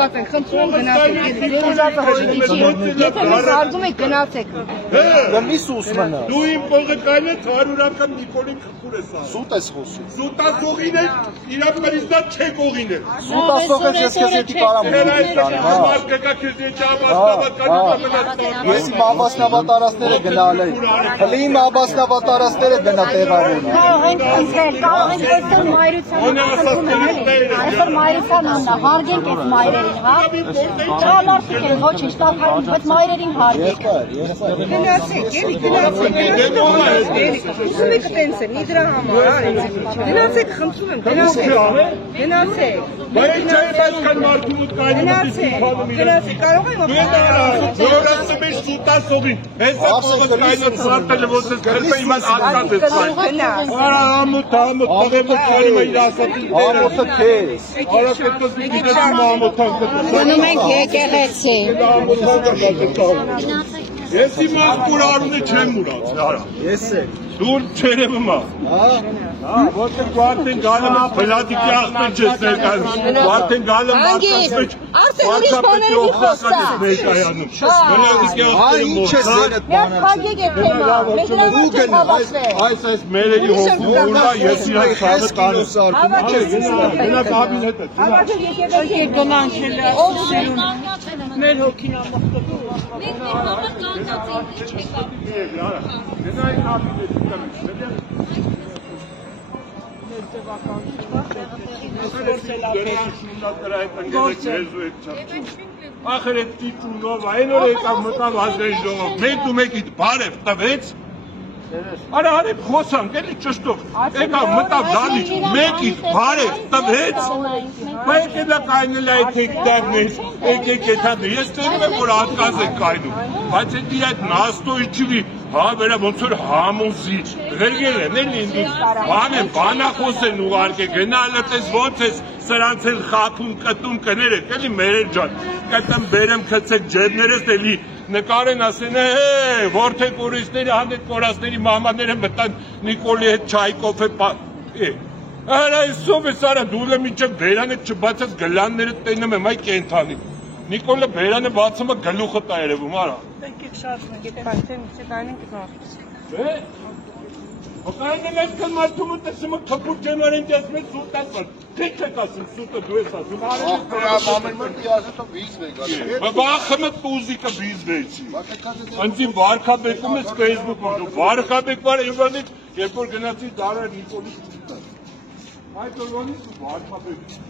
Կապված ենք, խնդրում եմ գնացեք։ Եթե մեզ հարգում եք, գնացեք։ Դմի սուսմնա։ Դու իմ փողը կայնը 100-ական Նիկոլին քուր ես ա։ Սուտ ես խոսում։ Սուտասողին է, իրա պարիզնա չեք օղին է։ Սուտասողը ես քեզ էդի կարամ։ Ես իմ ամբասնավատարածները գնալ եմ։ Հլի իմ ամբասնավատարածները դնա տեղավորում։ Կարող ենք խնդրել, կարող ենք այստեղ մայրության հարգենք այս մայրերին, հա։ Ճամարդիկ են, ոչինչ, տափարինչ, բայց մայրերին հարգենք։ Գնացեք, էլի գնացեք։ Ուզում եք տենց են, իդրա համար, գնացեք, խնդրում եմ, գնացեք։ Բայց չէ, այսքան մարդու մոտ կայնի Գնացեք, կարող եմ Որորացում ես սուտասողին, հեսա փողը կայնը ծարտելը ոսես գրպը իմաս ատկատ ես կայն։ Արա ամոտ, տղեմոտ կարիմ է իր ասատին տերը։ Ամոտը քեզ։ Արա կետոս գիտես իմ ամոտան կտոս։ Գնում ենք եկեղեցի։ Ես իմ աղբոր արունը չեմ մուրացել, արա։ Ես է։ Դուր չերևում ա։ Որտեղ վարդեն գալը բլադիկի աղբեր չես ներկայանում։ Վարդեն գալը մարդաս մեջ վարդապետի օգնական ես ներկայանում։ Բլադիկի աղբերը մոտ։ Այս մերերի հոգուղուրնա ես իրան սարը տանը։ Գնակ աբին հետ է։ Գնանք էլ մեր հոգին Ախր այդ տիտունով, այն որ եկավ մտավ ազգային ժողով, մեկ դու մեկիդ բարև տվեց, արա հարեպ խոսանք, էլի ճշտով, եկավ մտավ դալիճ, մեկիդ բարև տվեց, բայց եկելա կայնել այդ հեկտարներ, եկեք եթանը, ես տերում եմ, որ ատկազ եք կայնում, բայց էդ իր այդ նաստոյ չվի, հա վերա ոնց որ համոզի, ղերգել են էլի ինձ, բան են, բանախոս են ուղարկե, գնալը տես ոնց ես, սրանց էլ խապում, կտում կներեք, էլի մերեր ջան, կտեմ բերեմ կծեք ջերներս էլի, նկարեն ասեն որդեք ուրիշների հանդետ կորասների մահմանները մտան Նիկոլի հետ չայկով է արա այսով ես արա դուլը միջև բերանը չբացած գլանները տենում եմ այ կենթանի Նիկոլը բերանը բացում է գլուխը տա երևում արա Եկեք շարժում եք, կայնենք Հոկային եմ այսքան մարդում ու տեսում եք թպուր ճենարեն կեսմ է սուտ ասում, քիչ եք ասում, սուտը դու ես ասում, ամեն մրդի ասետով վիզ մեկ ասում։ Բախը մտ պուզիկը վիզ վեցի, ընձին վարկաբեկում ես կեզբուքում, վարկաբեք վար իվանից, երբ որ գնացի դարար Նիկոլի սուտը, այդ օրվանից ու վարկաբեք